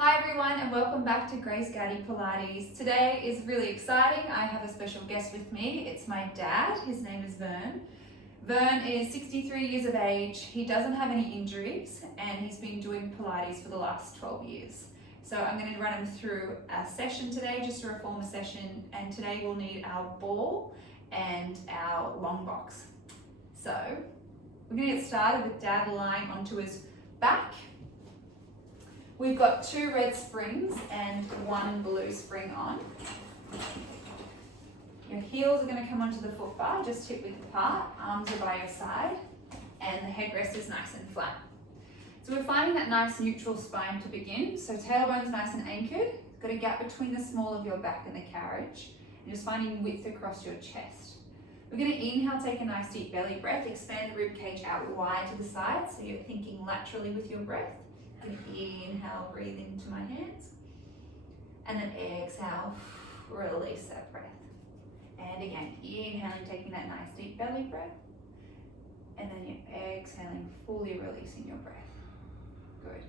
Hi everyone and welcome back to Grace Gowdy Pilates. Today is really exciting. I have a special guest with me. It's my dad. His name is Vern. Vern is 63 years of age. He doesn't have any injuries and he's been doing Pilates for the last 12 years. So I'm going to run him through a session today, just a reformer session, and today we'll need our ball and our long box. So we're going to get started with Dad lying onto his back. We've got 2 red springs and 1 blue spring on. Your heels are going to come onto the foot bar, just hip width apart, arms are by your side, and the headrest is nice and flat. So we're finding that nice neutral spine to begin. So tailbone's nice and anchored, got a gap between the small of your back and the carriage, and just finding width across your chest. We're going to inhale, take a nice deep belly breath, expand the rib cage out wide to the side, so you're thinking laterally with your breath. Inhale, breathe into my hands, and then exhale, release that breath. And again, inhaling, taking that nice deep belly breath, and then you're exhaling, fully releasing your breath. Good.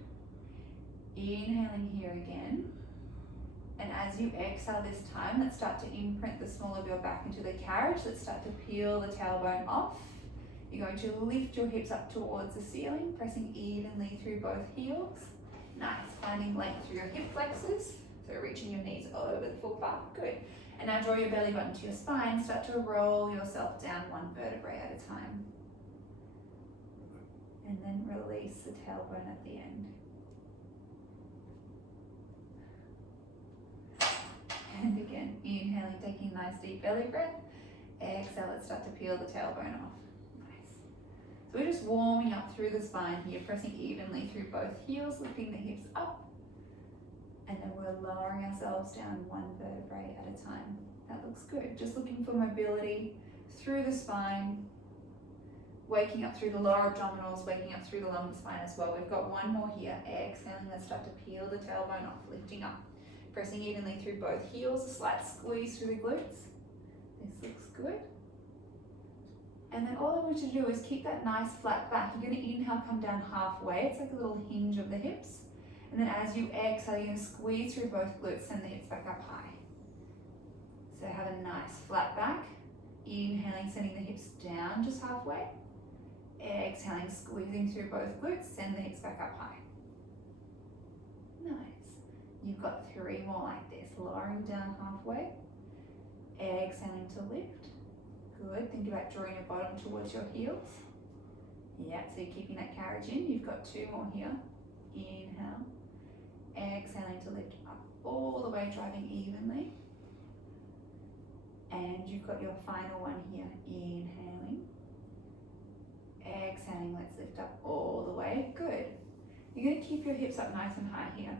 Inhaling here again, and as you exhale this time, let's start to imprint the small of your back into the carriage. Let's start to peel the tailbone off. You're going to lift your hips up towards the ceiling, pressing evenly through both heels. Nice, finding length through your hip flexors, so reaching your knees over the foot bar. Good. And now draw your belly button to your spine. Start to roll yourself down 1 vertebrae at a time. And then release the tailbone at the end. And again, inhaling, taking a nice deep belly breath. Exhale, let's start to peel the tailbone off. So we're just warming up through the spine here, pressing evenly through both heels, lifting the hips up, and then we're lowering ourselves down 1 vertebrae at a time. That looks good. Just looking for mobility through the spine, waking up through the lower abdominals, waking up through the lumbar spine as well. We've got 1 more here. Exhaling, let's start to peel the tailbone off, lifting up, pressing evenly through both heels, a slight squeeze through the glutes. This looks good. And then all I want you to do is keep that nice flat back. You're going to inhale, come down halfway. It's like a little hinge of the hips. And then as you exhale, you're going to squeeze through both glutes, send the hips back up high. So have a nice flat back. Inhaling, sending the hips down just halfway. Exhaling, squeezing through both glutes, send the hips back up high. Nice. You've got 3 more like this. Lowering down halfway. Exhaling to lift. Good. Think about drawing your bottom towards your heels. Yeah, so you're keeping that carriage in. You've got 2 more here. Inhale. Exhaling to lift up all the way, driving evenly. And you've got your final one here. Inhaling. Exhaling, let's lift up all the way. Good. You're going to keep your hips up nice and high here.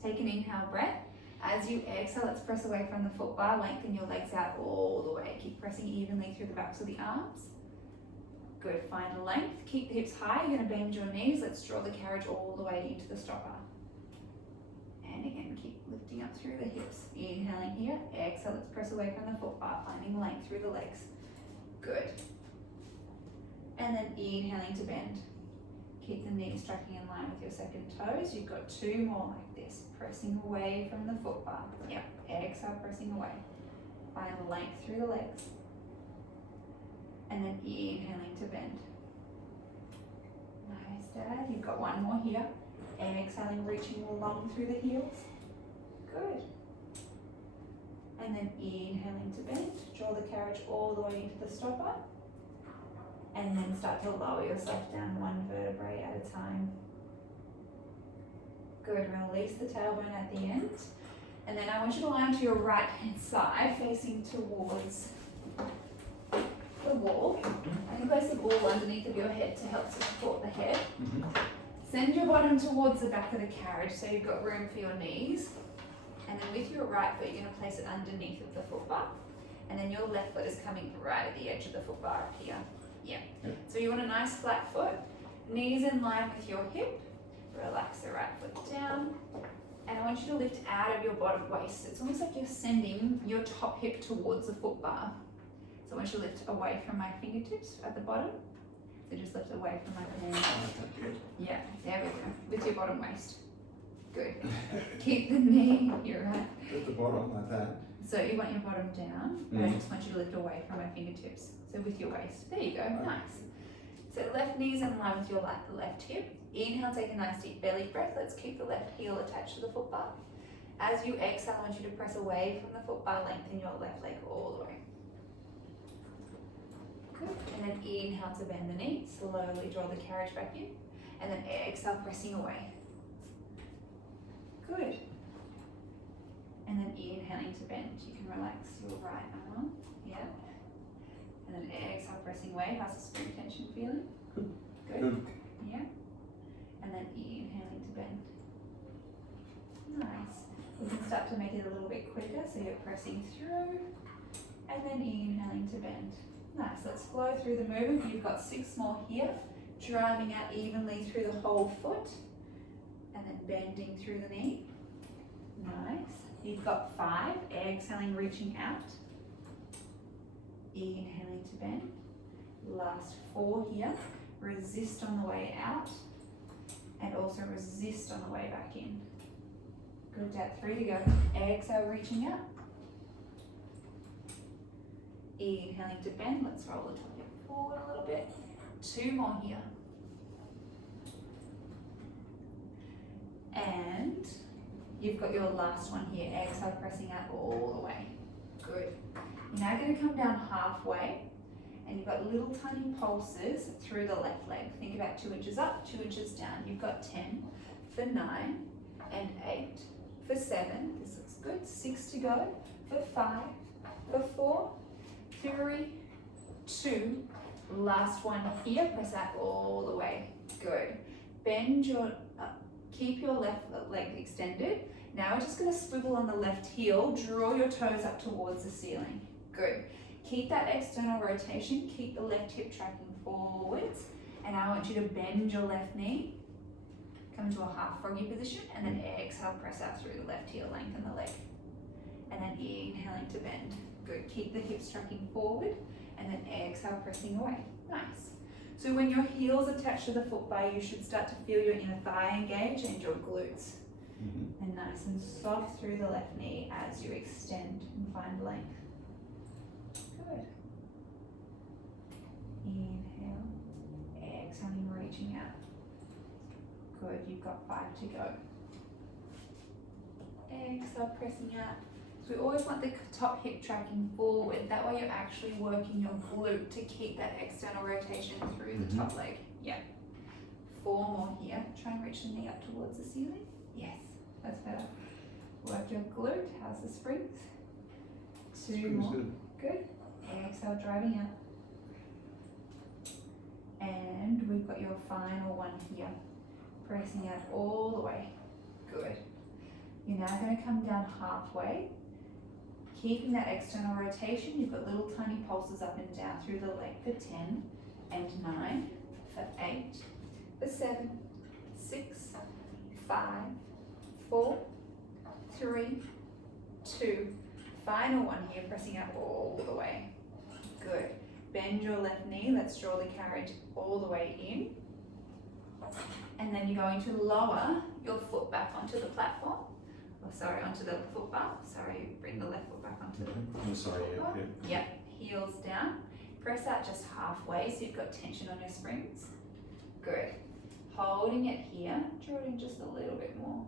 Take an inhale breath. As you exhale, let's press away from the foot bar, lengthen your legs out all the way. Keep pressing evenly through the backs of the arms. Good, find length. Keep the hips high, you're going to bend your knees. Let's draw the carriage all the way into the stopper. And again, keep lifting up through the hips. Inhaling here, exhale, let's press away from the foot bar, finding length through the legs. Good. And then inhaling to bend. Keep the knees tracking in line with your second toes. You've got 2 more like this. Pressing away from the foot bar. Yep. Exhale, pressing away. Find length through the legs. And then inhaling to bend. Nice, Dad. You've got 1 more here. Exhaling, reaching long through the heels. Good. And then inhaling to bend. Draw the carriage all the way into the stopper. And then start to lower yourself down 1 vertebrae at a time. Good, release the tailbone at the end. And then I want you to lie onto your right hand side, facing towards the wall. And you place the ball underneath of your head to help support the head. Send your bottom towards the back of the carriage so you've got room for your knees. And then with your right foot, you're going to place it underneath of the foot bar. And then your left foot is coming right at the edge of the foot bar up here. Yeah. So you want a nice flat foot, knees in line with your hip. Relax the right foot down. And I want you to lift out of your bottom waist. It's almost like you're sending your top hip towards the foot bar. So I want you to lift away from my fingertips at the bottom. So just lift away from my hands. Yeah, there we go. With your bottom waist. Good. Keep the knee, you're right. At the bottom like that. So you want your bottom down, but I just want you to lift away from my fingertips. So with your waist. There you go, nice. So left knee's in line with your left hip. Inhale, take a nice deep belly breath. Let's keep the left heel attached to the foot bar. As you exhale, I want you to press away from the foot bar, lengthen your left leg all the way. Good. And then inhale to bend the knee. Slowly draw the carriage back in. And then exhale, pressing away. Good. And then inhaling to bend. You can relax your right arm. Yeah. And then exhale, pressing away. How's the spring tension feeling? Good. Yeah. And then inhaling to bend. Nice. You can start to make it a little bit quicker, so you're pressing through. And then inhaling to bend. Nice. Let's flow through the movement. You've got 6 more here. Driving out evenly through the whole foot. And then bending through the knee. Nice. You've got 5. Exhaling, reaching out. Inhaling to bend. Last 4 here. Resist on the way out. And also resist on the way back in. Good, Dad. 3 to go. Exhale, reaching out. Inhaling to bend. Let's roll the top hip forward a little bit. 2 more here. And you've got your last one here. Exhale, pressing out all the way. Good. You're now going to come down halfway, and you've got little tiny pulses through the left leg. Think about 2 inches up, 2 inches down. You've got 10 for 9 and 8 for 7. This looks good. 6 to go for 5 for 4, 3, 2. Last one here. Press out all the way. Good. Bend your, keep your left leg extended. Now we're just going to swivel on the left heel. Draw your toes up towards the ceiling. Good. Keep that external rotation. Keep the left hip tracking forwards. And I want you to bend your left knee. Come into a half froggy position. And then exhale, press out through the left heel. Lengthen the leg. And then inhaling to bend. Good. Keep the hips tracking forward. And then exhale, pressing away. Nice. So when your heel's attached to the foot bar, you should start to feel your inner thigh engage and your glutes. And nice and soft through the left knee as you extend and find length. Good. Inhale. Exhaling, reaching out. Good. You've got 5 to go. Exhale, pressing out. So we always want the top hip tracking forward. That way you're actually working your glute to keep that external rotation through the top leg. Yeah. 4 more here. Try and reach the knee up towards the ceiling. Yes, that's better. Work your glute. How's the springs? 2 more. Good. Exhale, driving out. And we've got your final one here. Pressing out all the way. Good. You're now going to come down halfway. Keeping that external rotation, you've got little tiny pulses up and down through the leg for 10 and 9, for 8, for 7, 6, 5, 4, 3, 2. Final one here, pressing out all the way. Good. Bend your left knee. Let's draw the carriage all the way in. And then you're going to lower your foot back onto the platform. Onto the foot bar. Bring the left foot back onto the foot bar. Yep, heels down. Press out just halfway so you've got tension on your springs. Good. Holding it here. Draw it in just a little bit more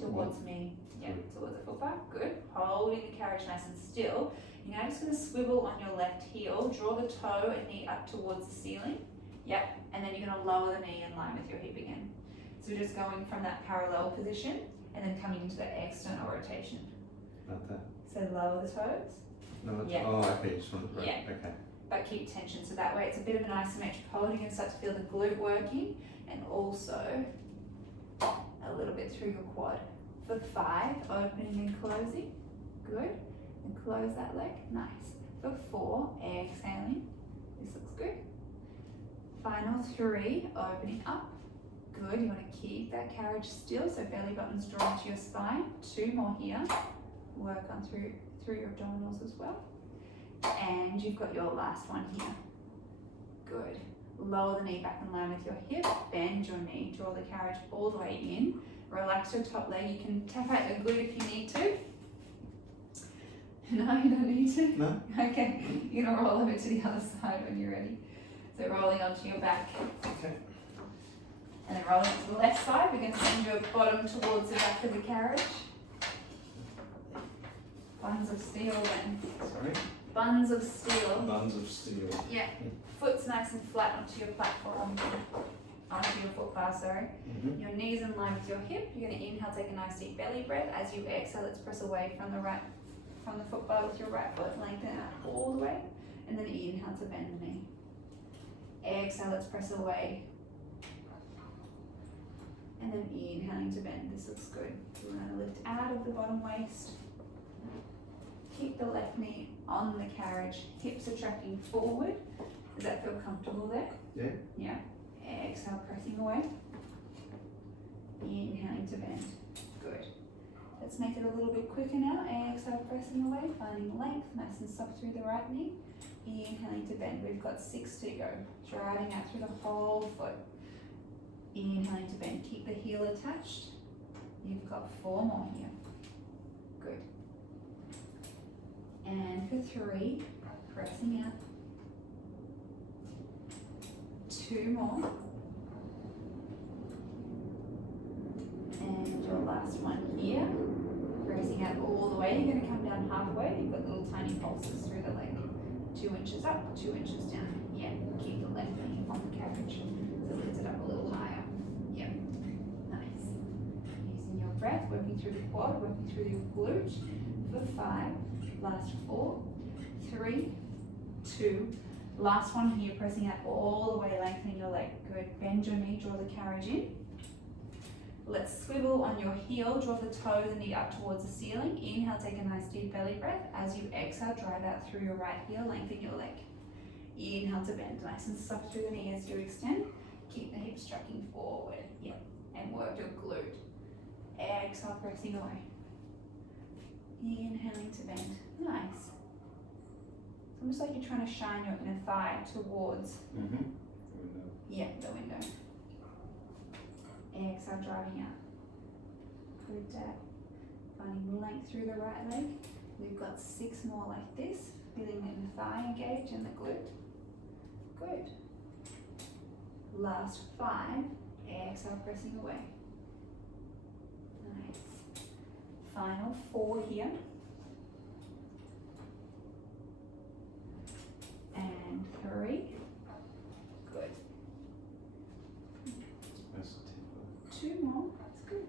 towards me. Yep, towards the foot bar. Good. Holding the carriage nice and still. You're now just going to swivel on your left heel. Draw the toe and knee up towards the ceiling. Yep, and then you're going to lower the knee in line with your hip again. So we're just going from that parallel position and then coming into that external rotation. Like that. So lower the toes. No, it's, oh, okay, just want to break. Yeah. Okay. But keep tension, so that way it's a bit of an isometric hold. You can start to feel the glute working and also a little bit through your quad. For 5, opening and closing. Good. And close that leg. Nice. For 4, exhaling. This looks good. Final 3, opening up. Good. You want to keep that carriage still, so belly button's drawn to your spine. 2 more here. Work on through your abdominals as well. And you've got your last one here. Good. Lower the knee back in line with your hip. Bend your knee. Draw the carriage all the way in. Relax your top leg. You can tap out your glute if you need to. No, you don't need to? No. Okay, you're gonna roll over to the other side when you're ready. So rolling onto your back. Okay. And then rolling to the left side, we're gonna send your bottom towards the back of the carriage. Buns of steel then. Sorry? Buns of steel. Buns of steel. Yeah. Foot's nice and flat onto your platform. Onto your foot bar, sorry. Mm-hmm. Your knees in line with your hip. You're gonna inhale, take a nice deep belly breath. As you exhale, let's press away from the foot bar with your right foot. Lengthen out all the way. And then inhale to bend the knee. Exhale, let's press away. And then inhaling to bend. This looks good. We're going to lift out of the bottom waist. Keep the left knee on the carriage. Hips are tracking forward. Does that feel comfortable there? Yeah. Yeah. Exhale, pressing away. Inhaling to bend. Good. Let's make it a little bit quicker now. Exhale, pressing away, finding length, nice and soft through the right knee. Inhaling to bend. We've got 6 to go. Driving out through the whole foot. Inhaling to bend. Keep the heel attached. You've got 4 more here. Good. And for 3, pressing out. 2 more. And your last one here. Pressing out all the way. You're going to come down halfway. You've got little tiny pulses through the leg. 2 inches up, 2 inches down. Yeah, keep the left knee on the carriage. So lift it up a little higher. Yeah, nice. Using your breath, working through the quad, working through your glute. For 5, last 4, 3, 2. Last one here, pressing out all the way, lengthening your leg. Good. Bend your knee, draw the carriage in. Let's swivel on your heel, draw the toe, the knee up towards the ceiling. Inhale, take a nice deep belly breath. As you exhale, drive out through your right heel, lengthen your leg. Inhale to bend, nice and soft through the knee as you extend. Keep the hips tracking forward, yep, and work your glute. Exhale, pressing away. Inhaling to bend, nice. It's almost like you're trying to shine your inner thigh towards, Mm-hmm. the window. Exhale, driving out. Good dab. Finding length through the right leg. We've got 6 more like this. Feeling the inner thigh engage and the glute. Good. Last 5. Exhale, pressing away. Nice. Final 4 here. And 3. Good. 2 more, that's good.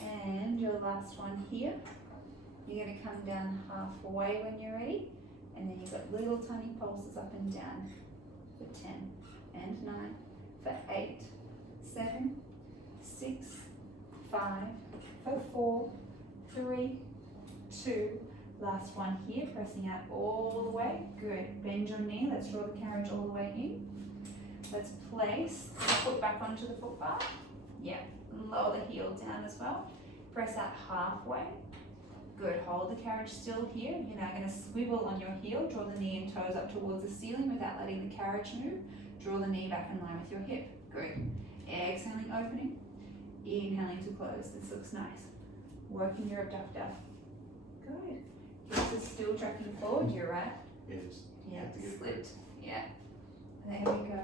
And your last one here. You're going to come down halfway when you're ready. And then you've got little tiny pulses up and down for 10 and 9, for 8, 7, 6, 5, for 4, 3, 2. Last one here, pressing out all the way. Good. Bend your knee. Let's draw the carriage all the way in. Let's place the foot back onto the foot bar. Yeah, and lower the heel down as well. Press out halfway. Good, hold the carriage still here. You're now going to swivel on your heel. Draw the knee and toes up towards the ceiling without letting the carriage move. Draw the knee back in line with your hip. Good. Exhaling, opening. Inhaling to close. This looks nice. Working your abductor. Good. Hips are still tracking forward. You're right. Yes. Yeah, Have to get slipped. Yeah. There we go.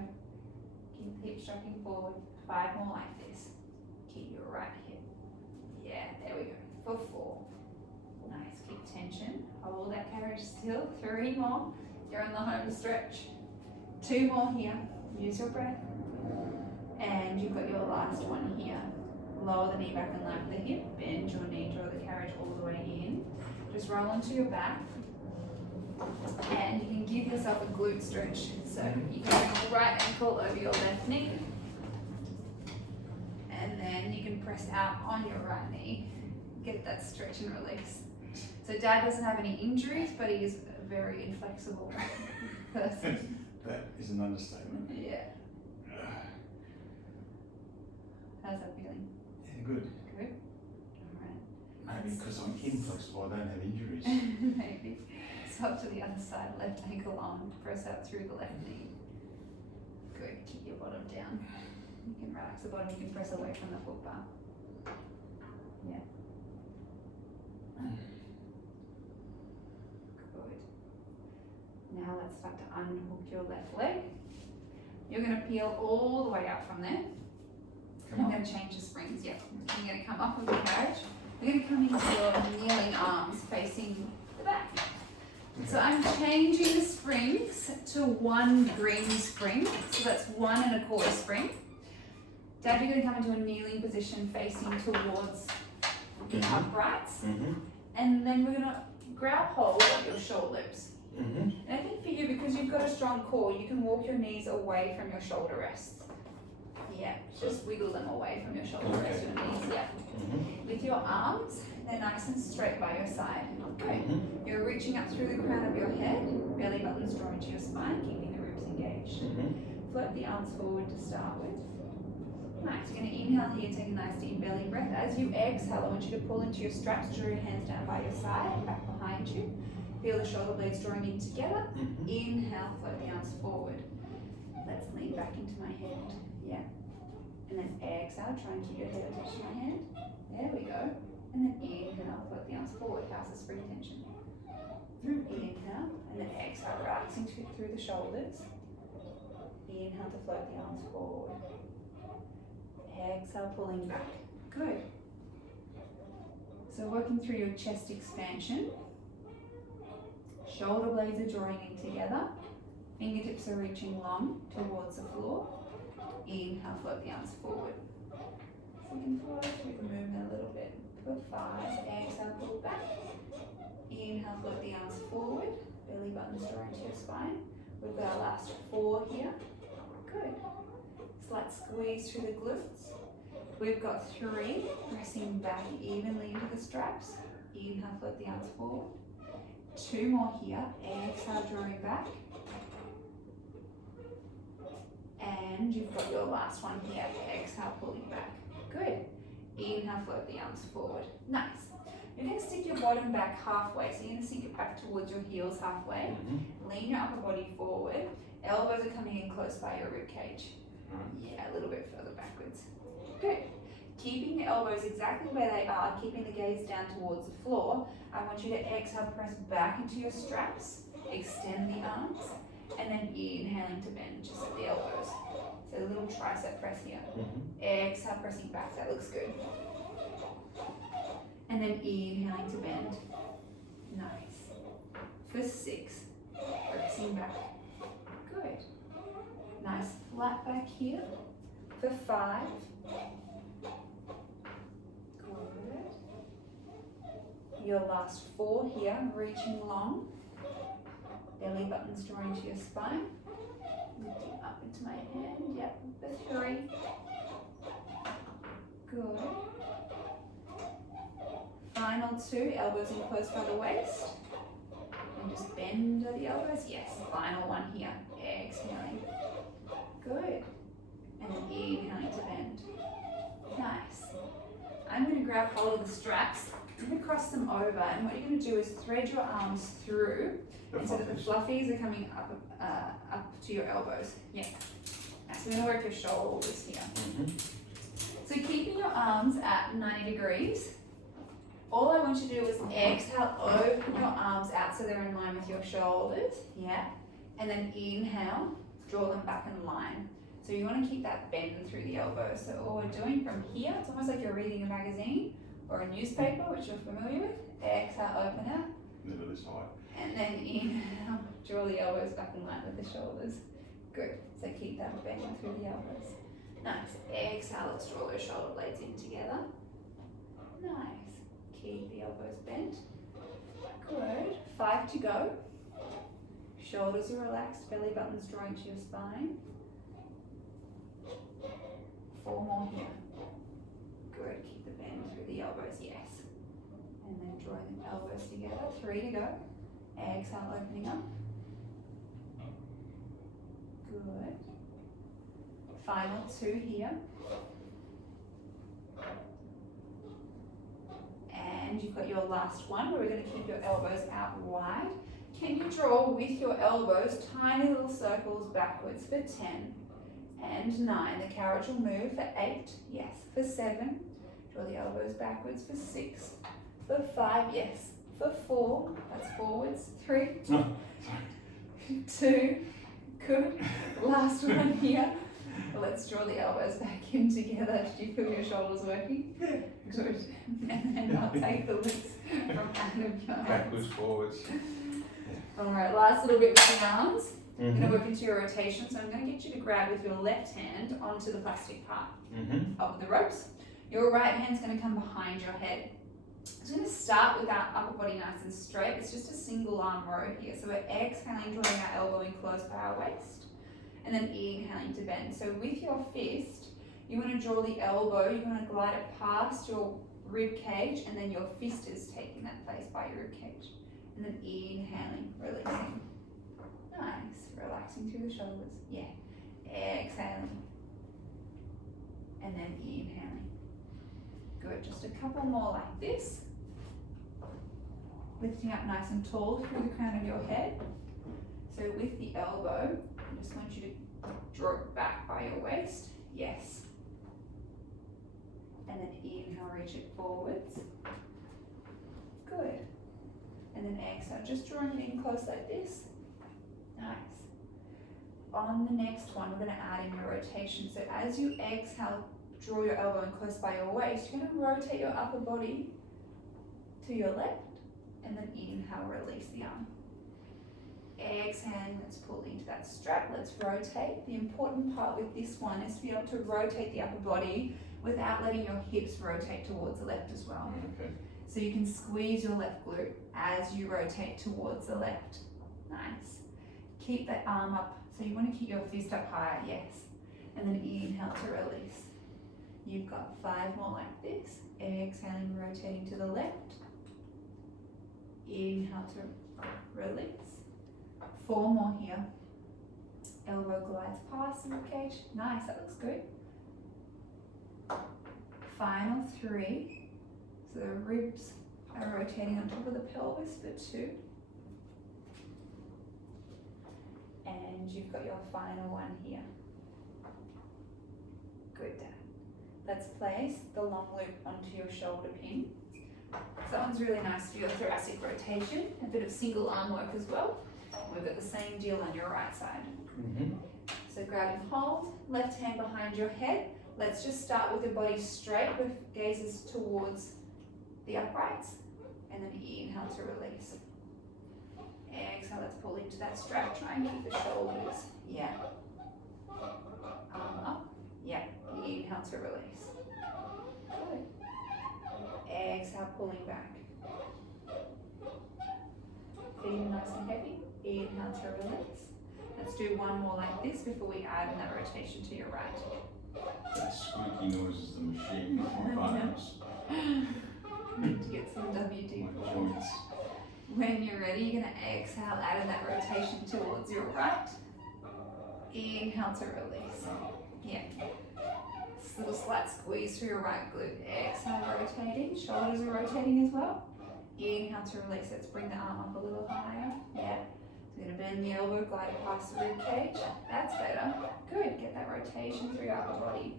Keep the hips tracking forward. 5 more like this. Keep your right hip. Yeah, there we go. For 4. Nice. Keep tension. Hold that carriage still. 3 more. You're on the home stretch. 2 more here. Use your breath. And you've got your last one here. Lower the knee back in line with the hip. Bend your knee. Draw the carriage all the way in. Just roll onto your back. And you can give yourself a glute stretch. So you can bring your right ankle over your left knee. And then you can press out on your right knee. Get that stretch and release. So Dad doesn't have any injuries, but he is a very inflexible person. That is an understatement. Yeah. How's that feeling? Yeah, good. Good? Alright. Maybe because I'm inflexible, I don't have injuries. Maybe. Swap to the other side, left ankle on, press out through the left knee. Good, keep your bottom down. You can relax the bottom, you can press away from the foot bar. Yeah. Good. Now let's start to unhook your left leg. You're going to peel all the way out from there. Come I'm on. going to change the springs, yep. You're going to come up with the carriage. We're going to come into your kneeling arms facing the back. So I'm changing the springs to 1 green spring. So that's 1 1/4 spring. Dad, you're going to come into a kneeling position facing towards the uprights. And then we're going to grab hold of your shoulders. And I think for you, because you've got a strong core, you can walk your knees away from your shoulder rests. Yeah, just wiggle them away from your shoulder rest, your knees, yeah. With your arms, they're nice and straight by your side. Good. You're reaching up through the crown of your head, belly buttons drawn into your spine, keeping the ribs engaged. Float the arms forward to start with. Nice. You're going to inhale here, take a nice deep belly breath. As you exhale, I want you to pull into your straps, draw your hands down by your side, back behind you. Feel the shoulder blades drawing in together. Inhale, float the arms forward. Let's lean back into my hand. Yeah. And then exhale, try and keep your head attached to my hand. There we go. And then inhale, float the arms forward. How's the spring tension? Inhale, and then exhale, relaxing through the shoulders. Inhale to float the arms forward. Exhale, pulling back. Good. So working through your chest expansion. Shoulder blades are drawing in together. Fingertips are reaching long towards the floor. Inhale, float the arms forward. So you can follow through the movement a little bit. For 5, exhale, pull back. Inhale, float the arms forward. Belly buttons draw into your spine. We've got our last 4 here. Good. Slight squeeze through the glutes. We've got 3, pressing back evenly into the straps. Inhale, float the arms forward. 2 more here. Exhale, drawing back. And you've got your last one here. Exhale, pulling back. Good. Inhale, float the arms forward. Nice. You're going to stick your bottom back halfway. So you're going to sink it back towards your heels halfway. Lean your upper body forward. Elbows are coming in close by your rib cage. Yeah, a little bit further backwards. Good. Keeping the elbows exactly where they are, keeping the gaze down towards the floor. I want you to exhale, press back into your straps. Extend the arms. And then inhaling to bend just at the elbows. So a little tricep press here. Exhale, pressing back. That looks good. And then inhaling to bend. Nice. For 6, pressing back. Good. Nice flat back here. For 5. Good. Your last 4 here, reaching long. Belly buttons drawing to your spine. Lifting up into my hand. Yep. For 3. Good. Final 2. Elbows in close by the waist. And just bend at the elbows. Yes. Final 1 here. Exhaling. Good. And then inhaling to bend. Nice. I'm going to grab hold of the straps. I'm going to cross them over. And what you're going to do is thread your arms through. And so that the fluffies are coming up to your elbows. Yeah. So we're going to work your shoulders here. So keeping your arms at 90 degrees. All I want you to do is exhale, open your arms out so they're in line with your shoulders. Yeah. And then inhale, draw them back in line. So you want to keep that bend through the elbows. So all we're doing from here, it's almost like you're reading a magazine or a newspaper, which you're familiar with. Exhale, open out. Never this high. And then inhale, draw the elbows back in line with the shoulders. Good. So keep that bend through the elbows. Nice. Exhale, let's draw those shoulder blades in together. Nice. Keep the elbows bent. Good. 5 to go. Shoulders are relaxed, belly buttons drawing to your spine. 4 more here. Good. Keep the bend through the elbows. Yes. And then drawing the elbows together. 3 to go. Exhale, opening up. Good. Final 2 here. And you've got your last one where we're going to keep your elbows out wide. Can you draw with your elbows tiny little circles backwards for 10? And 9. The carriage will move for 8. Yes. For 7. Draw the elbows backwards for 6. For 5. Yes. For 4. That's forwards. 3. 2. Good. Last one here. Let's draw the elbows back in together. Did you feel your shoulders working? Yeah. Good. And then I'll take the lifts from out of your hands. Backwards, forwards. Alright, last little bit with the arms. I'm Mm-hmm. going to work into your rotation, so I'm going to get you to grab with your left hand onto the plastic part Mm-hmm. of the ropes. Your right hand's going to come behind your head. I'm going to start with our upper body nice and straight. It's just a single arm row here. So we're exhaling, drawing our elbow in close by our waist, and then inhaling to bend. So with your fist, you want to draw the elbow, you want to glide it past your rib cage, and then your fist is taking that place by your rib cage. And then inhaling, releasing. Nice. Relaxing through the shoulders. Yeah. Exhaling. And then inhaling. Good. Just a couple more like this. Lifting up nice and tall through the crown of your head. So with the elbow, I just want you to draw it back by your waist. Yes. And then inhale, reach it forwards. Good. And then exhale, just drawing it in close like this. Nice. On the next one, we're going to add in your rotation. So as you exhale, draw your elbow in close by your waist, you're going to rotate your upper body to your left, and then inhale, release the arm. Exhaling, let's pull into that strap, let's rotate. The important part with this one is to be able to rotate the upper body without letting your hips rotate towards the left as well. Okay. So you can squeeze your left glute as you rotate towards the left. Nice. Keep that arm up. So you want to keep your fist up higher, yes. And then inhale to release. You've got 5 more like this. Exhaling, rotating to the left. Inhale to release. 4 more here. Elbow glides past the ribcage. Nice, that looks good. Final 3. So the ribs are rotating on top of the pelvis for 2. And you've got your final one here. Good, Dad. Let's place the long loop onto your shoulder pin. So that one's really nice for your thoracic rotation, a bit of single arm work as well. We've got the same deal on your right side. Mm-hmm. So grab and hold, left hand behind your head. Let's just start with the body straight with gazes towards the uprights, and then inhale to release. Exhale, let's pull into that strap. Try and keep the shoulders. Yeah. Arm up. Yeah. Inhale to release. Good. Exhale, pulling back. Feet nice and heavy. Inhale to release. Let's do one more like this before we add in that rotation to your right. That squeaky noise is the machine with my bones. Need to get some WD. My joints. When you're ready, you're going to exhale, add in that rotation towards your right. Inhale to release. Yeah. Just a little slight squeeze through your right glute. Exhale, rotating. Shoulders are rotating as well. Inhale to release. Let's bring the arm up a little higher. Yeah. So you're going to bend the elbow, glide it past the rib cage. That's better. Good. Get that rotation through your upper body.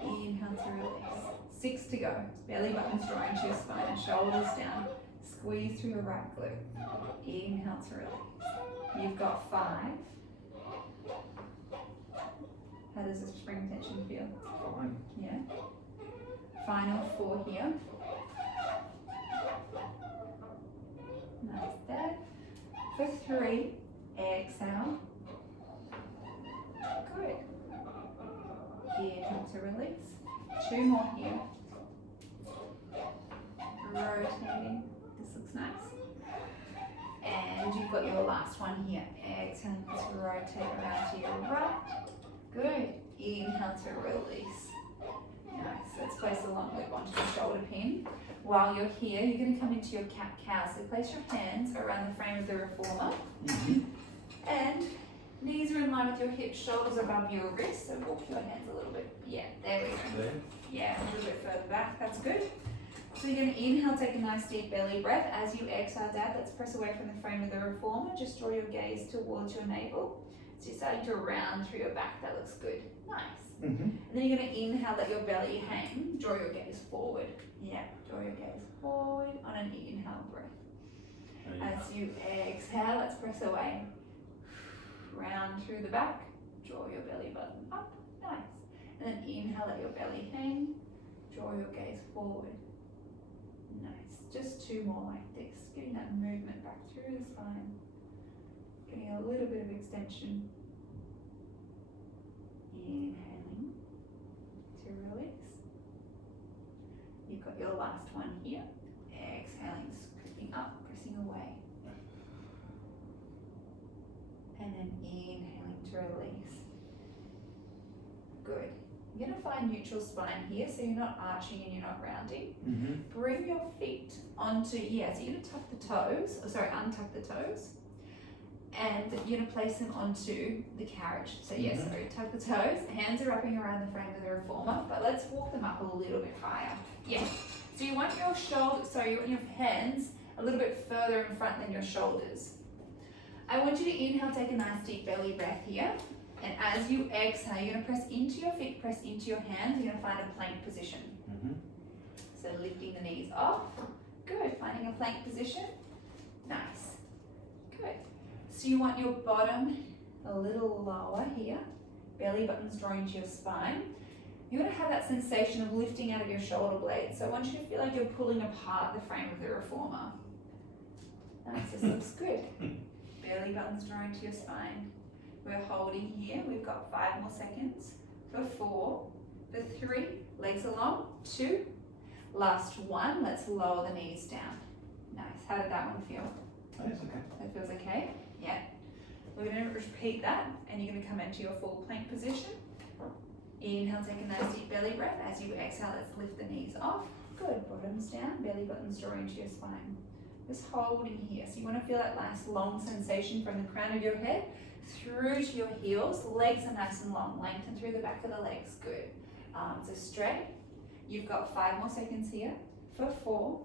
Inhale to release. 6 to go. Belly button's drawing to your spine and shoulders down. Squeeze through your right glute. Inhale to release. You've got 5. How does the spring tension feel? Fine. Yeah. Final 4 here. Nice there. For 3, exhale. Good. Inhale to release. 2 more here. Rotating. This looks nice. And you've got your last one here. Exhale, let's rotate around to your right. Good. Inhale to release. Nice. Let's place the long loop onto the shoulder pin. While you're here, you're going to come into your cat-cow. So place your hands around the frame of the reformer. Mm-hmm. And knees are in line with your hips, shoulders above your wrists. So walk your hands a little bit. Yeah, there we go. There. Yeah, a little bit further back. That's good. So you're going to inhale, take a nice deep belly breath. As you exhale, Dad, let's press away from the frame of the reformer. Just draw your gaze towards your navel. So you're starting to round through your back, that looks good. Nice. Mm-hmm. And then you're going to inhale, let your belly hang, draw your gaze forward. Yeah, draw your gaze forward on an inhale breath. As you exhale, let's press away. Round through the back, draw your belly button up. Nice. And then inhale, let your belly hang, draw your gaze forward. Nice. Just two more like this, getting that movement back through the spine. Getting a little bit of extension. Inhaling to release. You've got your last one here. Exhaling, scooping up, pressing away. And then inhaling to release. Good. You're going to find neutral spine here, so you're not arching and you're not rounding. Mm-hmm. Bring your feet onto, so you're going to tuck the toes, untuck the toes. And you're going to place them onto the carriage. So yes, so tuck the toes, hands are wrapping around the frame of the reformer, but let's walk them up a little bit higher. Yeah. So you want your you want your hands a little bit further in front than your shoulders. I want you to inhale, take a nice deep belly breath here. And as you exhale, you're going to press into your feet, press into your hands. You're going to find a plank position. Mm-hmm. So lifting the knees off. Good. Finding a plank position. Nice. Good. So you want your bottom a little lower here. Belly button's drawing to your spine. You're going to have that sensation of lifting out of your shoulder blades. So I want you to feel like you're pulling apart the frame of the reformer. Nice. This looks good. Belly button's drawing to your spine. We're holding here. We've got 5 more seconds. For 4, for 3, legs along, 2, last 1. Let's lower the knees down. Nice. How did that one feel? That's okay. That feels okay? Yeah. We're going to repeat that, and you're going to come into your full plank position. Inhale, take a nice deep belly breath. As you exhale, let's lift the knees off. Good. Bottoms down, belly button's drawing to your spine. Just holding here. So you want to feel that nice long sensation from the crown of your head through to your heels. Legs are nice and long. Lengthen through the back of the legs. Good. Arms are straight. You've got 5 more seconds here. For 4,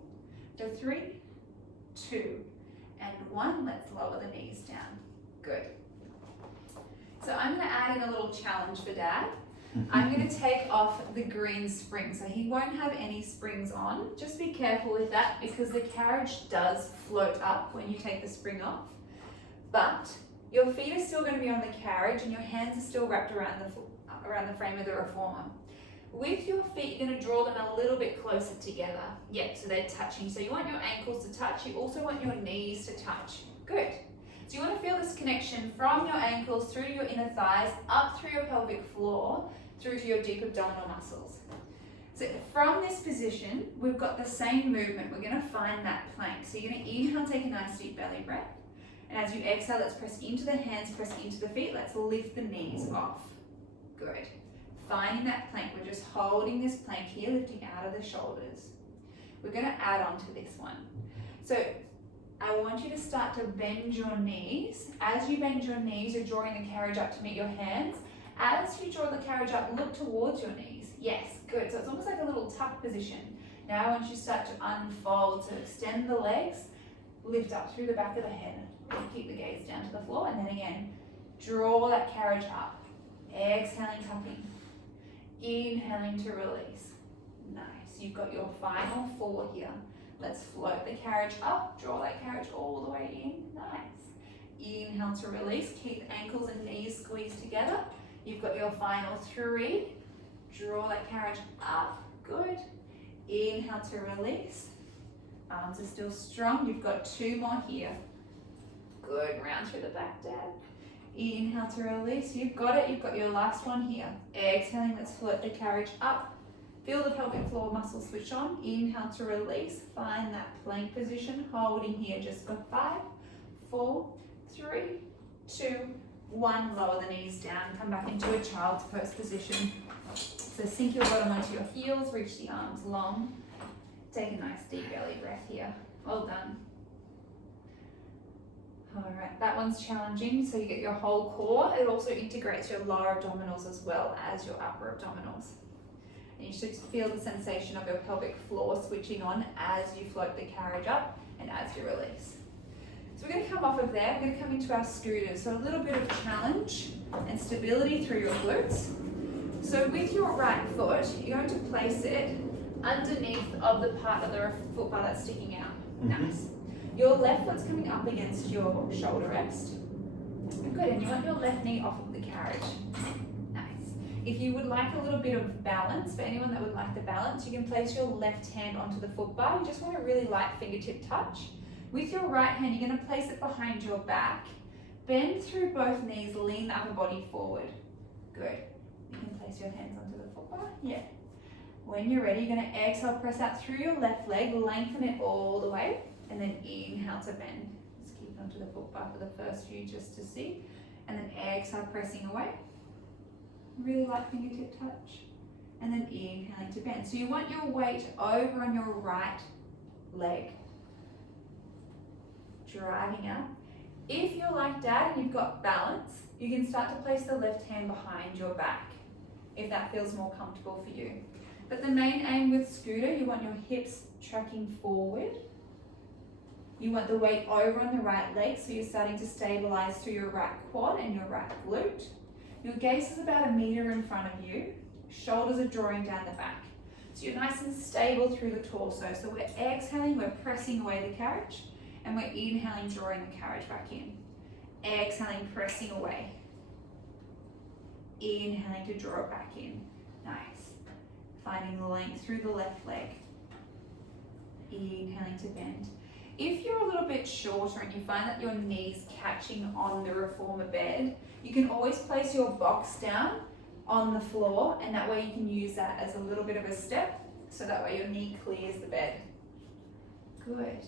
for 3, 2, and 1. Let's lower the knees down. Good. So I'm going to add in a little challenge for Dad. I'm going to take off the green spring, so he won't have any springs on. Just be careful with that because the carriage does float up when you take the spring off. But your feet are still going to be on the carriage and your hands are still wrapped around the frame of the reformer. With your feet, you're going to draw them a little bit closer together. Yep, so they're touching. So you want your ankles to touch. You also want your knees to touch. Good. So you want to feel this connection from your ankles through to your inner thighs, up through your pelvic floor, through to your deep abdominal muscles. So from this position, we've got the same movement. We're going to find that plank. So you're going to inhale, take a nice deep belly breath. And as you exhale, let's press into the hands, press into the feet. Let's lift the knees off. Good. Finding that plank. We're just holding this plank here, lifting out of the shoulders. We're going to add on to this one. So I want you to start to bend your knees. As you bend your knees, you're drawing the carriage up to meet your hands. As you draw the carriage up, look towards your knees. Yes, good. So it's almost like a little tuck position. Now I want you to start to unfold, so extend the legs, lift up through the back of the head. Keep the gaze down to the floor, and then again, draw that carriage up. Exhaling, tucking. Inhaling to release. Nice. You've got your final 4 here. Let's float the carriage up. Draw that carriage all the way in. Nice. Inhale to release. Keep ankles and knees squeezed together. You've got your final 3. Draw that carriage up. Good. Inhale to release. Arms are still strong. You've got 2 more here. Good. Round through the back, Dad. Inhale to release. You've got it. You've got your last one here. Exhaling. Let's float the carriage up. Feel the pelvic floor muscles switch on. Inhale to release. Find that plank position. Holding here just for 5, 4, 3, 2, 1. Lower the knees down. Come back into a child's pose position. So sink your bottom onto your heels. Reach the arms long. Take a nice deep belly breath here. Well done. All right, that one's challenging. So you get your whole core. It also integrates your lower abdominals as well as your upper abdominals. And you should feel the sensation of your pelvic floor switching on as you float the carriage up and as you release. So we're going to come off of there, we're going to come into our scooters. So a little bit of challenge and stability through your glutes. So with your right foot, you're going to place it underneath of the part of the foot bar that's sticking out. Nice. Your left foot's coming up against your shoulder rest. Good, and you want your left knee off of the carriage. Nice. If you would like a little bit of balance, for anyone that would like the balance, you can place your left hand onto the foot bar. You just want a really light fingertip touch. With your right hand, you're going to place it behind your back. Bend through both knees, lean the upper body forward. Good. You can place your hands onto the foot bar. Yeah. When you're ready, you're going to exhale, press out through your left leg, lengthen it all the way, and then inhale to bend. Just keep it onto the foot bar for the first few just to see. And then exhale, pressing away. Really light fingertip touch. And then inhaling to bend. So you want your weight over on your right leg. Driving out. If you're like Dad and you've got balance, you can start to place the left hand behind your back, if that feels more comfortable for you. But the main aim with scooter, you want your hips tracking forward. You want the weight over on the right leg, so you're starting to stabilize through your right quad and your right glute. Your gaze is about 1 meter in front of you. Shoulders are drawing down the back. So you're nice and stable through the torso. So we're exhaling, we're pressing away the carriage, and we're inhaling, drawing the carriage back in. Exhaling, pressing away. Inhaling to draw it back in. Nice. Finding length through the left leg. Inhaling to bend. If you're a little bit shorter and you find that your knee's catching on the reformer bed, you can always place your box down on the floor, and that way you can use that as a little bit of a step, so that way your knee clears the bed. Good.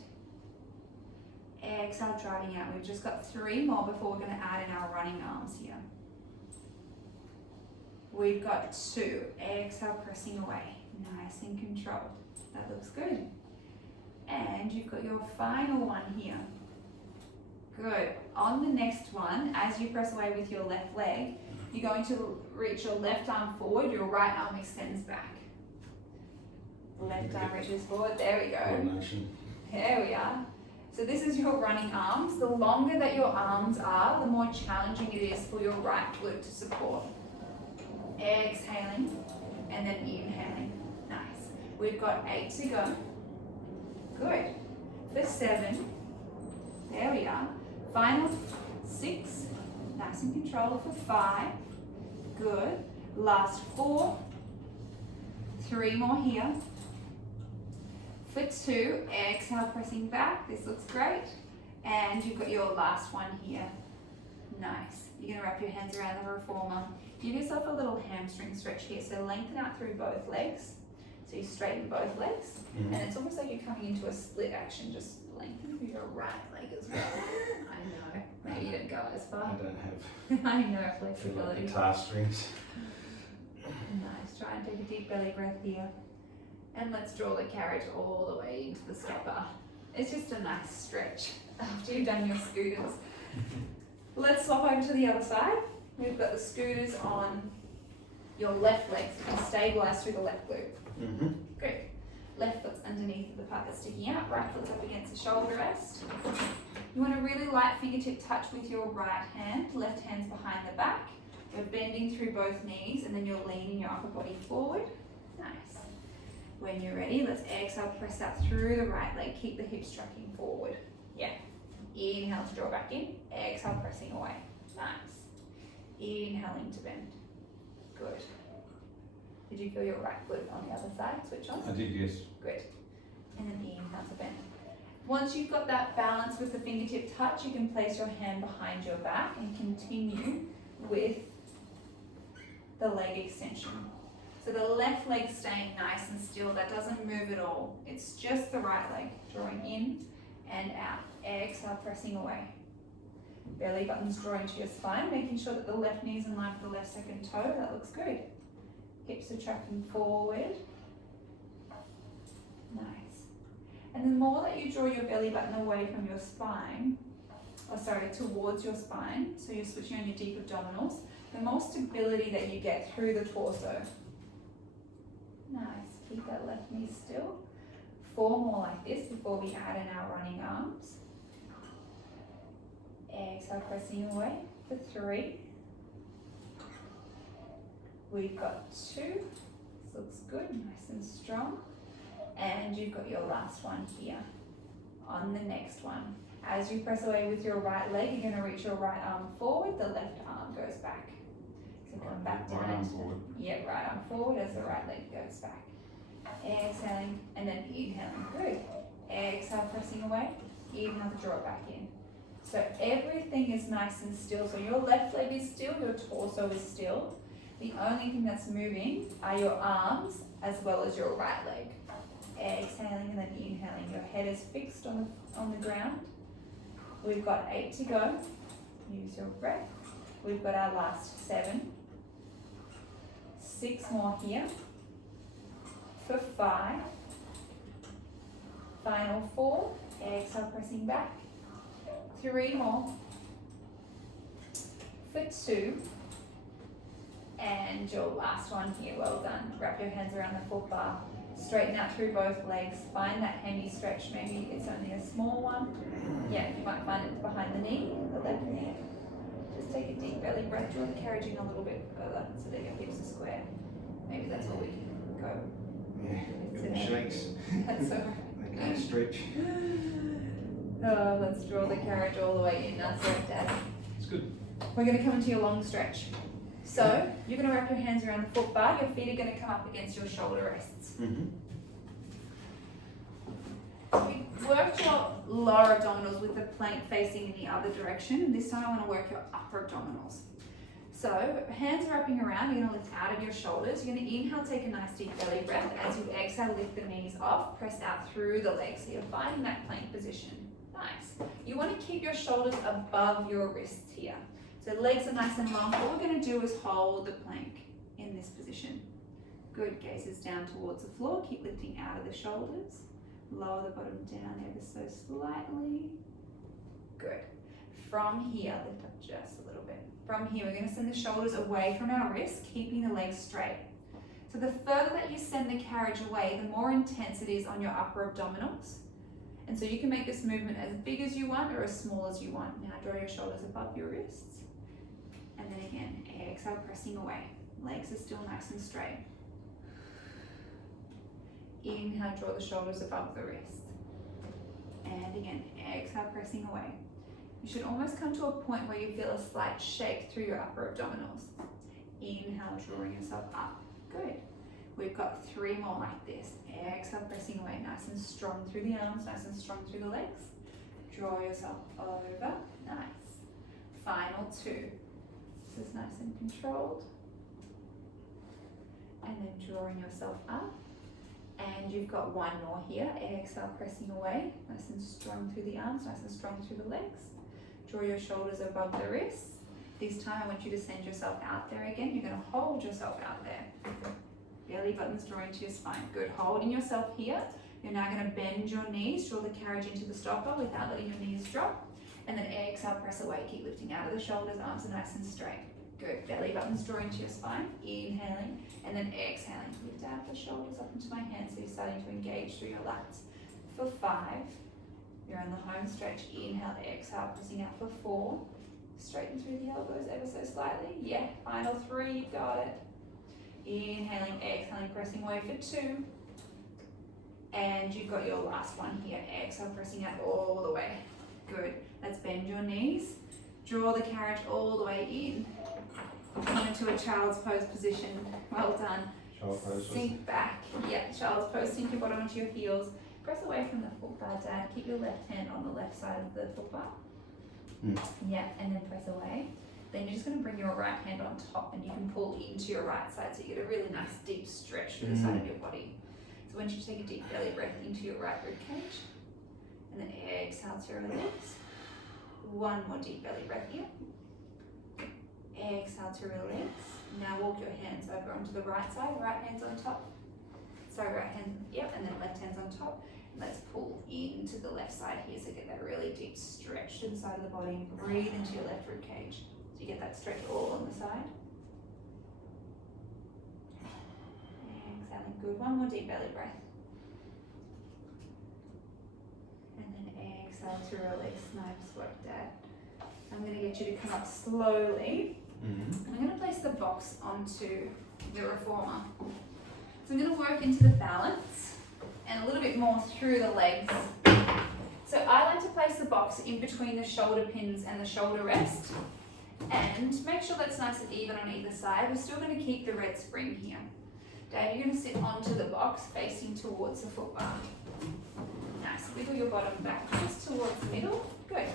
Exhale, driving out. We've just got 3 more before we're going to add in our running arms here. We've got 2. Exhale, pressing away. Nice and controlled. That looks good. And you've got your final one here. Good. On the next one, as you press away with your left leg, you're going to reach your left arm forward, your right arm extends back. Left arm reaches forward. There we go. Coordination. There we are. So this is your running arms. The longer that your arms are, the more challenging it is for your right glute to support. Exhaling and then inhaling. Nice. We've got 8 to go. Good. For 7. There we are. Final 6. Nice and controlled for 5. Good. Last 4. 3 more here. For 2, exhale, pressing back. This looks great. And you've got your last one here. Nice. You're going to wrap your hands around the reformer. Give yourself a little hamstring stretch here. So lengthen out through both legs. So you straighten both legs. And it's almost like you're coming into a split action. Just lengthen through your right leg as well. I know. Maybe you don't go as far. I don't have I know, flexibility. guitar strings. Nice. Try and take a deep belly breath here. And let's draw the carriage all the way into the stopper. It's just a nice stretch after you've done your scooters. Let's swap over to the other side. We've got the scooters on your left leg, so you can stabilize through the left glute. Great. Left foot's underneath the part that's sticking out, right foot's up against the shoulder rest. You want a really light fingertip touch with your right hand, left hand's behind the back. You're bending through both knees and then you're leaning your upper body forward. Nice. When you're ready, let's exhale, press out through the right leg, keep the hips tracking forward. Yeah. Inhale to draw back in, exhale, pressing away. Nice. Inhaling to bend. Good. Did you feel your right glute on the other side switch on? I did, yes. Good. And then inhale to bend. Once you've got that balance with the fingertip touch, you can place your hand behind your back and continue with the leg extension. So the left leg staying nice and still, that doesn't move at all. It's just the right leg, drawing in and out. Exhale, pressing away. Belly button's drawing to your spine, making sure that the left knee's in line with the left second toe. That looks good. Hips are tracking forward. Nice. And the more that you draw your belly button away from your spine, towards your spine, so you're switching on your deep abdominals, the more stability that you get through the torso. Nice. Keep that left knee still. 4 more like this before we add in our running arms. Exhale, pressing away for 3. We've got 2. This looks good, nice and strong. And you've got your last one here on the next one. As you press away with your right leg, you're going to reach your right arm forward, the left arm goes back. So come back down. Right arm forward. Yeah, right arm forward as the right leg goes back. Exhaling and then inhaling. Good. Exhale, pressing away. Inhale to draw it back in. So everything is nice and still. So your left leg is still, your torso is still. The only thing that's moving are your arms as well as your right leg. Exhaling and then inhaling. Your head is fixed on the ground. We've got 8 to go. Use your breath. We've got our last 7. 6 more here. For 5. Final 4. Exhale, pressing back. 3 more. For 2. And your last one here. Well done. Wrap your hands around the foot bar. Straighten out through both legs. Find that hemi stretch. Maybe it's only a small one. Yeah, you might find it behind the knee, the left knee. Just take a deep belly breath. Draw the carriage in a little bit further so that your hips are square. Maybe that's all we can go. Yeah, got the shakes. That's alright. They can't stretch. Oh, let's draw the carriage all the way in. That's right, Dad. It's good. We're going to come into your long stretch. So, you're going to wrap your hands around the foot bar. Your feet are going to come up against your shoulder rests. We worked your lower abdominals with the plank facing in the other direction. And this time I want to work your upper abdominals. So, hands wrapping around, you're going to lift out of your shoulders. You're going to inhale, take a nice deep belly breath. As you exhale, lift the knees off, press out through the legs. So you're finding that plank position. Nice. You want to keep your shoulders above your wrists here. So legs are nice and long. What we're going to do is hold the plank in this position. Good. Gazes down towards the floor. Keep lifting out of the shoulders. Lower the bottom down ever so slightly. Good. From here, lift up just a little bit. From here, we're going to send the shoulders away from our wrists, keeping the legs straight. So the further that you send the carriage away, the more intense it is on your upper abdominals. And so you can make this movement as big as you want or as small as you want. Now draw your shoulders above your wrists. And then again, exhale, pressing away. Legs are still nice and straight. Inhale, draw the shoulders above the wrist. And again, exhale, pressing away. You should almost come to a point where you feel a slight shake through your upper abdominals. Inhale, drawing yourself up. Good. We've got 3 more like this. Exhale, pressing away, nice and strong through the arms, nice and strong through the legs. Draw yourself over. Nice. Final 2. This is nice and controlled. And then drawing yourself up. And you've got 1 more here. Exhale, pressing away, nice and strong through the arms, nice and strong through the legs. Draw your shoulders above the wrists. This time I want you to send yourself out there again. You're going to hold yourself out there. Belly buttons drawing to your spine. Good. Holding yourself here. You're now going to bend your knees, draw the carriage into the stopper without letting your knees drop. And then exhale, press away. Keep lifting out of the shoulders, arms are nice and straight. Good. Belly buttons drawing to your spine. Inhaling and then exhaling. Lift out the shoulders up into my hands so you're starting to engage through your lats. For 5, you're on the home stretch. Inhale, exhale, pressing out for 4. Straighten through the elbows ever so slightly. Yeah. Final 3, you got it. Inhaling, exhaling, pressing away for 2. And you've got your last one here. Exhale, pressing out all the way. Good. Let's bend your knees. Draw the carriage all the way in. Come into a child's pose position. Well done. Child pose. Sink back. Yeah, child's pose. Sink your bottom onto your heels. Press away from the foot bar, Dad. Keep your left hand on the left side of the foot bar. Yeah, and then press away. Then you're just going to bring your right hand on top and you can pull into your right side so you get a really nice deep stretch through the side of your body. So once you take a deep belly breath into your right rib cage and then exhale to release. 1 more deep belly breath here. Exhale to release. Now walk your hands over onto the right side. Right hand's on top. Sorry, right hand, yep, and then left hand's on top. And let's pull into the left side here so get that really deep stretch to the side of the body and breathe into your left rib cage. So you get that stretch all on the side. Exhaling, good. 1 more deep belly breath. And then exhale to release. Nice work, Dad. I'm going to get you to come up slowly. Mm-hmm. I'm going to place the box onto the reformer. So I'm going to work into the balance and a little bit more through the legs. So I like to place the box in between the shoulder pins and the shoulder rest, and make sure that's nice and even on either side. We're still going to keep the red spring here. Dave, you're going to sit onto the box facing towards the foot bar. Nice. Wiggle your bottom back just towards the middle. Good.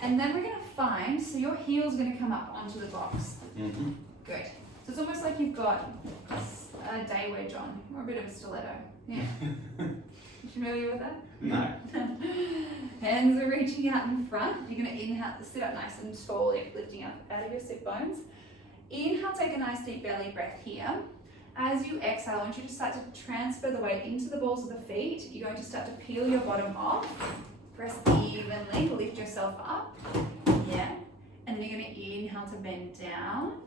And then we're going to find, so your heel's going to come up onto the box. Mm-hmm. Good. So it's almost like you've got a day wedge on, or a bit of a stiletto. Yeah. You familiar with that? No. Hands are reaching out in front. You're going to inhale, sit up nice and tall, lifting up out of your sit bones. Inhale, take a nice deep belly breath here. As you exhale, I want you to start to transfer the weight into the balls of the feet. You're going to start to peel your bottom off. Press evenly, lift yourself up. Yeah. And then you're going to inhale to bend down.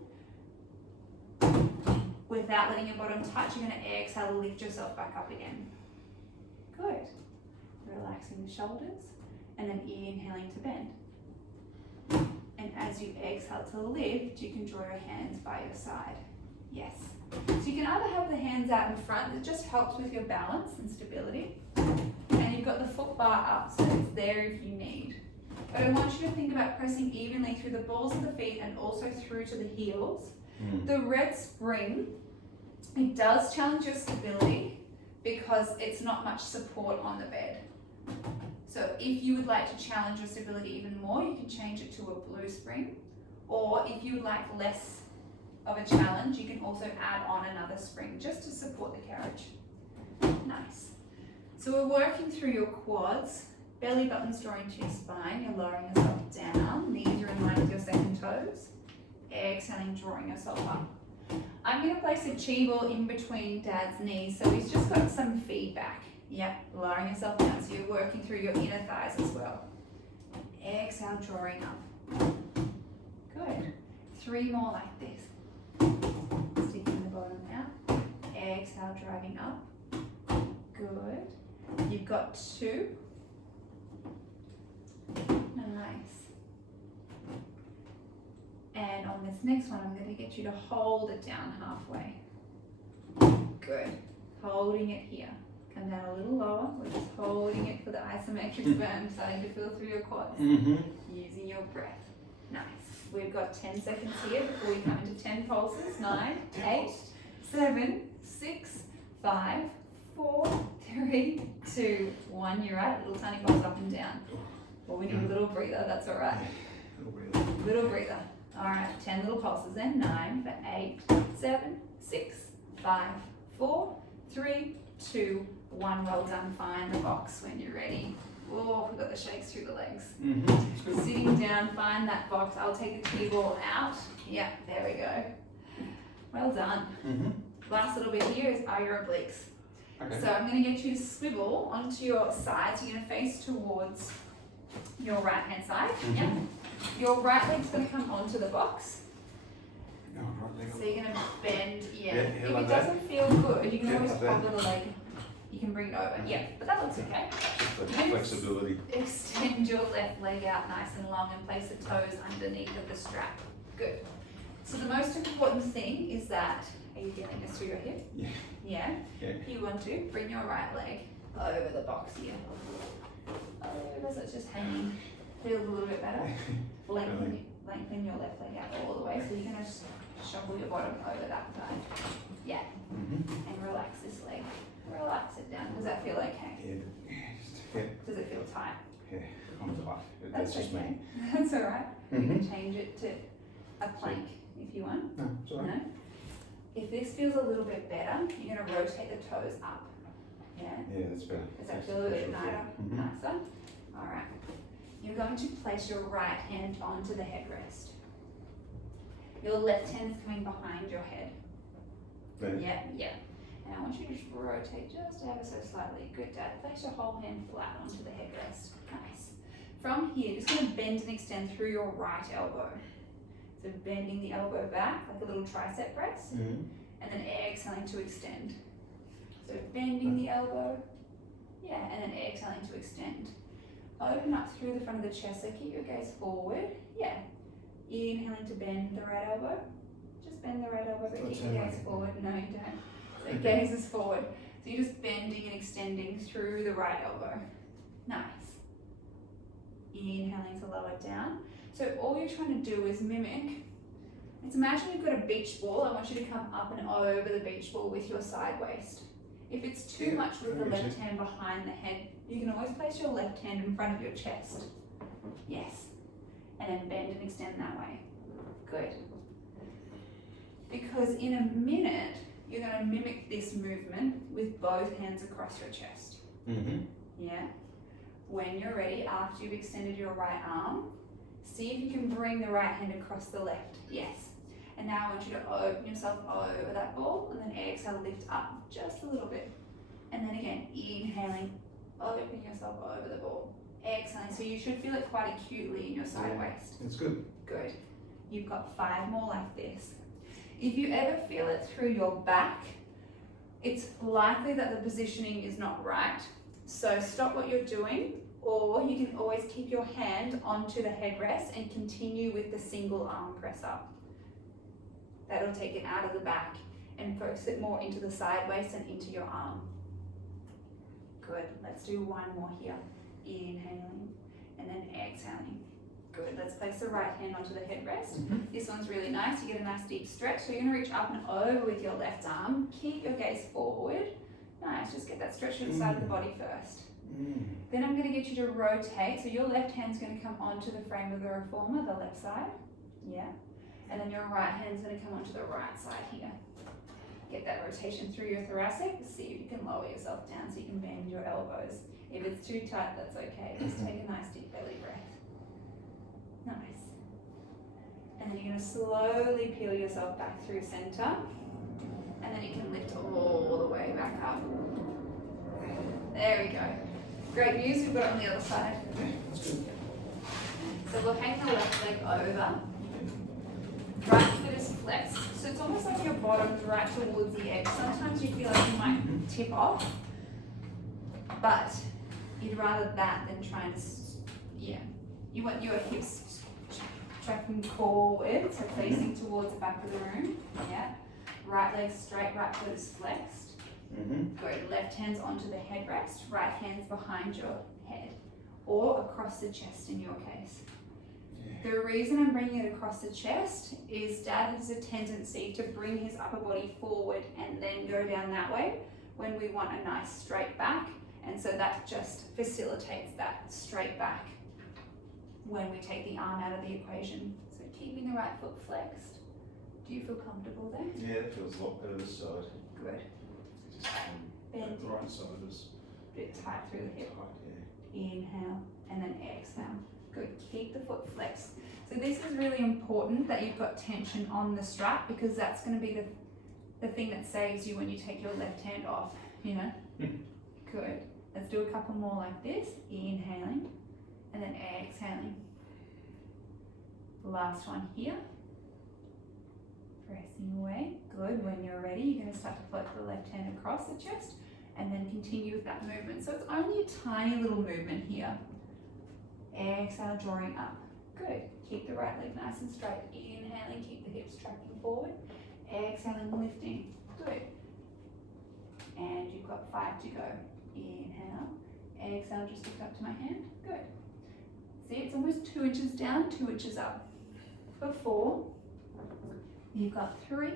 Without letting your bottom touch, you're going to exhale to lift yourself back up again. Good. Relaxing the shoulders and then inhaling to bend. And as you exhale to lift, you can draw your hands by your side. Yes. So you can either have the hands out in front, it just helps with your balance and stability. And you've got the foot bar up, so it's there if you need. But I want you to think about pressing evenly through the balls of the feet and also through to the heels. The red spring, it does challenge your stability because it's not much support on the bed. So if you would like to challenge your stability even more, you can change it to a blue spring. Or if you would like less of a challenge, you can also add on another spring just to support the carriage. Nice. So we're working through your quads, belly button's drawing to your spine, you're lowering yourself down, knees are in line with your second toes. Exhaling, drawing yourself up. I'm going to place a chi ball in between Dad's knees, so he's just got some feedback. Yep, lowering yourself down, so you're working through your inner thighs as well. Exhale, drawing up. Good. 3 more like this. Sticking the bottom out. Exhale, driving up. Good. You've got 2. Nice. And on this next one, I'm going to get you to hold it down halfway. Good. Holding it here. Come down a little lower. We're just holding it for the isometric burn, starting to feel through your quads. Using your breath. Nice. We've got 10 seconds here before we come into 10 pulses. 9, 8, 7, 6, 5, 4, 3, 2, 1. You're right. Little tiny pulse up and down. Well, we need a little breather. That's all right. Little breather. All right. 10 little pulses then. 9 for 8, 7, 6, 5, 4, 3, 2, 1. Well done. Find the box when you're ready. Oh, we've got the shakes through the legs. Sitting down, find that box. I'll take the cue ball out. Yeah, there we go. Well done. Last little bit here are your obliques. Okay. So I'm going to get you to swivel onto your side. So you're going to face towards your right hand side. Yeah. Your right leg's going to come onto the box. So you're going to bend. Yeah. If it doesn't feel good, you can always pop the leg. You can bring it over. Yeah, but that looks okay. Flexibility. Extend your left leg out nice and long and place the toes underneath of the strap. Good. So the most important thing is that, are you getting this through your hip? Yeah. Yeah? If you want to, bring your right leg over the box here. Over, so it's just hanging. Feels a little bit better. Lengthen your left leg out all the way, so you're going to shuffle your bottom over that side. Yeah. And relax this leg. Relax it down. Does that feel okay? Yeah. Does it feel tight? Yeah, I'm tight. That's just okay. me. That's all right. You can change it to a plank if you want. No, it's all right. No? If this feels a little bit better, you're going to rotate the toes up. Yeah? Yeah, that's better. Does that feel a little bit nicer? All right. You're going to place your right hand onto the headrest. Your left hand is coming behind your head. Yeah, yeah. And I want you to just rotate just ever so slightly. Good, Dad. Place your whole hand flat onto the headrest. Nice. From here, just going to bend and extend through your right elbow. So bending the elbow back like a little tricep press. And then exhaling to extend. So bending the elbow. Yeah, and then exhaling to extend. Open up through the front of the chest, so keep your gaze forward. Yeah. Inhaling to bend the right elbow. Just bend the right elbow, but keep your gaze forward. No, you don't. So gaze is forward. So you're just bending and extending through the right elbow. Nice. Inhaling to lower down. So all you're trying to do is mimic. Let's imagine you've got a beach ball. I want you to come up and over the beach ball with your side waist. If it's too much with the left hand behind the head, you can always place your left hand in front of your chest. Yes. And then bend and extend that way. Good. Because in a minute, you're going to mimic this movement with both hands across your chest. Yeah. When you're ready, after you've extended your right arm, see if you can bring the right hand across the left. Yes. And now I want you to open yourself over that ball, and then exhale, lift up just a little bit. And then again, inhaling, open yourself over the ball. Exhaling, so you should feel it quite acutely in your side waist. It's good. Good. You've got 5 more like this. If you ever feel it through your back, it's likely that the positioning is not right. So stop what you're doing, or you can always keep your hand onto the headrest and continue with the single arm press up. That'll take it out of the back and focus it more into the side waist and into your arm. Good. Let's do one more here. Inhaling and then exhaling. Good. Let's place the right hand onto the headrest. This one's really nice. You get a nice deep stretch. So you're going to reach up and over with your left arm. Keep your gaze forward. Nice. Just get that stretch to the side of the body first. Then I'm going to get you to rotate. So your left hand's going to come onto the frame of the reformer, the left side. Yeah. And then your right hand's going to come onto the right side here. Get that rotation through your thoracic. See if you can lower yourself down so you can bend your elbows. If it's too tight, that's okay. Just take a nice deep belly breath. Nice. And then you're going to slowly peel yourself back through center. And then you can lift all the way back up. There we go. Great news, we've got it on the other side. That's good. So we'll hang the left leg over. Right foot is flexed. So it's almost like your bottom's right towards the edge. Sometimes you feel like you might tip off. But you'd rather that than trying to, you want your hips tracking forward, so facing towards the back of the room. Yeah. Right leg straight, right foot is flexed. Good. Left hand's onto the headrest, right hand's behind your head, or across the chest in your case. The reason I'm bringing it across the chest is Dad has a tendency to bring his upper body forward and then go down that way when we want a nice straight back. And so that just facilitates that straight back when we take the arm out of the equation. So keeping the right foot flexed. Do you feel comfortable there? Yeah, it feels a lot better this side. Good. Just Bend the right side is a bit tight through the hip. tight, yeah. Inhale and then exhale. Good. Keep the foot flexed. So this is really important that you've got tension on the strap, because that's going to be the thing that saves you when you take your left hand off, you know? Good. Let's do a couple more like this. Inhaling and then exhaling. Last one here. Pressing away. Good. When you're ready, you're going to start to float the left hand across the chest and then continue with that movement. So it's only a tiny little movement here. Exhale, drawing up. Good. Keep the right leg nice and straight. Inhaling, keep the hips tracking forward. Exhaling, lifting. Good. And you've got 5 to go. Inhale. Exhale, just lift up to my hand. Good. See, it's almost 2 inches down, 2 inches up. For 4. You've got 3.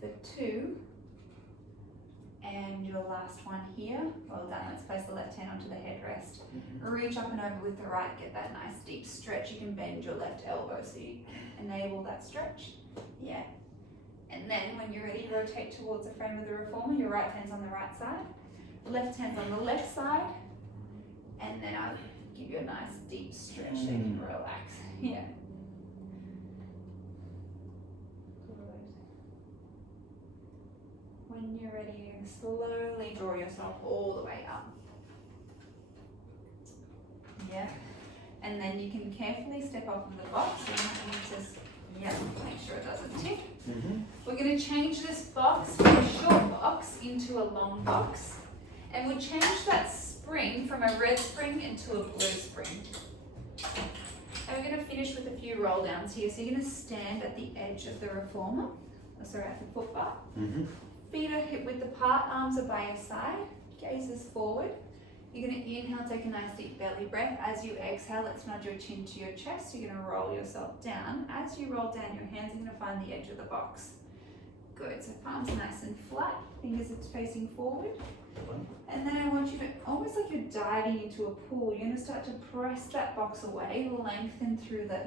For 2. And your last one here. Well done. Let's place the left hand onto the headrest. Reach up and over with the right. Get that nice deep stretch. You can bend your left elbow so you enable that stretch. Yeah. And then when you're ready, rotate towards the frame of the reformer. Your right hand's on the right side. Left hand's on the left side. And then I'll give you a nice deep stretch so you can relax. Yeah. When you're ready, you can slowly draw yourself all the way up. Yeah. And then you can carefully step off of the box. So you might need to make sure it doesn't tip. We're going to change this box from a short box into a long box. And we'll change that spring from a red spring into a blue spring. And we're going to finish with a few roll downs here. So you're going to stand at the edge of the reformer, at the foot bar. Feet are hip width apart, arms are by your side, gazes forward. You're going to inhale, take a nice deep belly breath. As you exhale, let's nudge your chin to your chest. You're going to roll yourself down. As you roll down, your hands are going to find the edge of the box. Good, so palms are nice and flat, fingers are facing forward. And then I want you to, almost like you're diving into a pool, you're going to start to press that box away, lengthen through the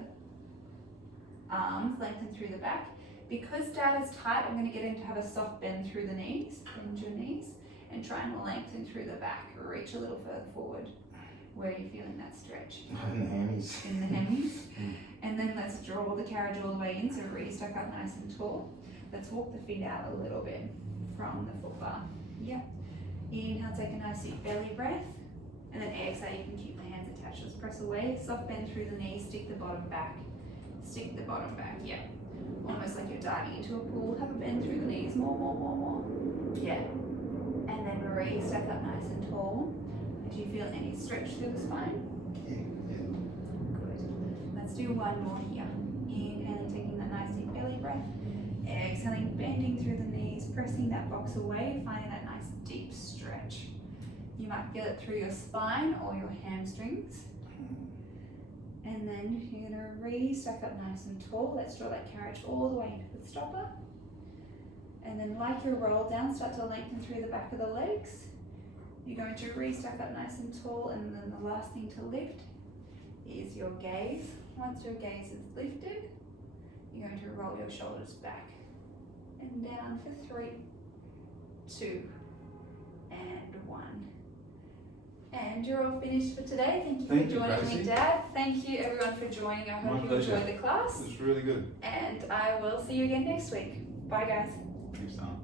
arms, lengthen through the back. Because dad is tight, I'm going to get him to have a soft bend through the knees, bend your knees, and try and lengthen through the back. Reach a little further forward. Where are you feeling that stretch? In the hammies. In the hammies. And then let's draw the carriage all the way in, so really stack up nice and tall. Let's walk the feet out a little bit from the foot bar. Yep. Inhale, take a nice deep belly breath. And then exhale, you can keep the hands attached. Just press away, soft bend through the knees, stick the bottom back. Stick the bottom back, yeah. Almost like you're diving into a pool. Have a bend through the knees, more. Yeah. And then raise, stack up nice and tall. Do you feel any stretch through the spine? Yeah. Good. Let's do one more here. Inhaling, taking that nice deep belly breath. Exhaling, bending through the knees, pressing that box away, finding that nice deep stretch. You might feel it through your spine or your hamstrings. And then you're going to re-stack up nice and tall. Let's draw that carriage all the way into the stopper. And then like your roll down, start to lengthen through the back of the legs. You're going to re-stack up nice and tall, and then the last thing to lift is your gaze. Once your gaze is lifted, you're going to roll your shoulders back and down for 3, 2, and 1. And you're all finished for today. Thank you for joining me, Dad. Thank you everyone for joining. I hope you enjoyed the class. It was really good. And I will see you again next week. Bye guys. Thanks, Tom.